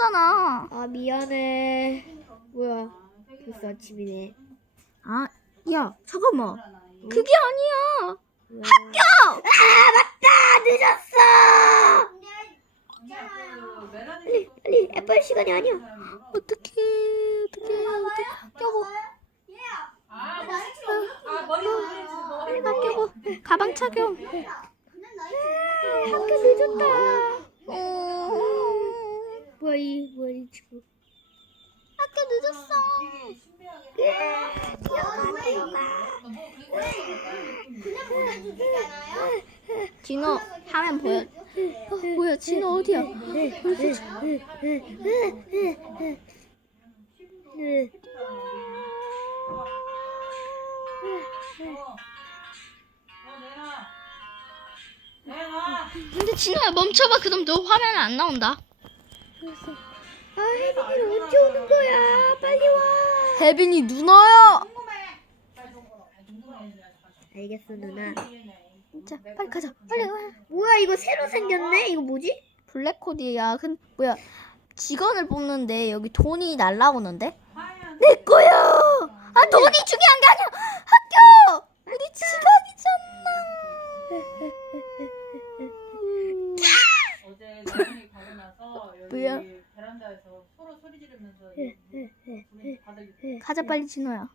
아니잖아. 아 미안해. 뭐야? 벌써 아침이네. 아, 야, 잠깐만. 그게 아니야. 학교! 아 맞다 늦었어. 빨리 빨리 애플 시간이 아니야. 어떡해, 어떡해, 어떡해. 여보, 아, 머리 빨리 가, 여보. 가방 착용. 학교 늦었다. 어, 뭐야 이 뭐야 이 친구. 학교 늦었어. 진호, 화면 보여. 어, 뭐야, 진호 어디야? 벌써 근데 진호야 멈춰봐. 그럼 너 화면 안 나온다. 아 혜빈이 언제 오는 거야? 빨리 와. 혜빈이 누나야. 알겠어 누나. 자, 빨리 가자. 빨리 와. 뭐야 이거 새로 생겼네? 이거 뭐지? 블랙코디야. 근 뭐야? 직원을 뽑는데 여기 돈이 날라오는데? 내 거야. 아 돈이 중요한 게 아니야. 학교. 우리 직원이잖아. 어제 나영이 가고 나서 여기 뭐야? 베란다에서 서로 소리 지르면서 다들 가자 빨리 진호야.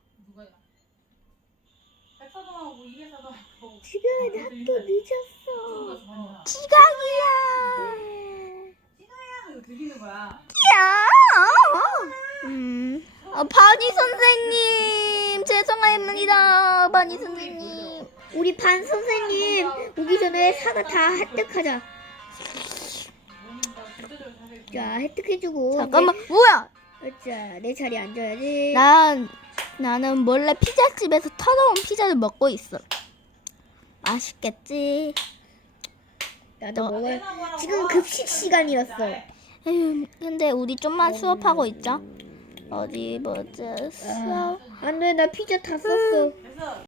지금 학교 늦었어. 지각이야. 이거 들리는 거야. 야. 음. 아, 바니 선생님 죄송합니다. 바니 선생님. 우리 반 선생님 오기 전에 사과 다 획득하자. 자 획득해주고. 잠깐만 뭐야? 내, 자, 내 자리에 앉아야지. 난 나는 몰래 피자집에서 터져온 피자를 먹고 있어. 맛있겠지. 나도 너- 먹어야. 지금 급식 시간이었어. 에휴, 근데 우리 좀만 수업하고 있자. 어디 보자. 수업. 안 돼 나 피자 다 썼어. 그래서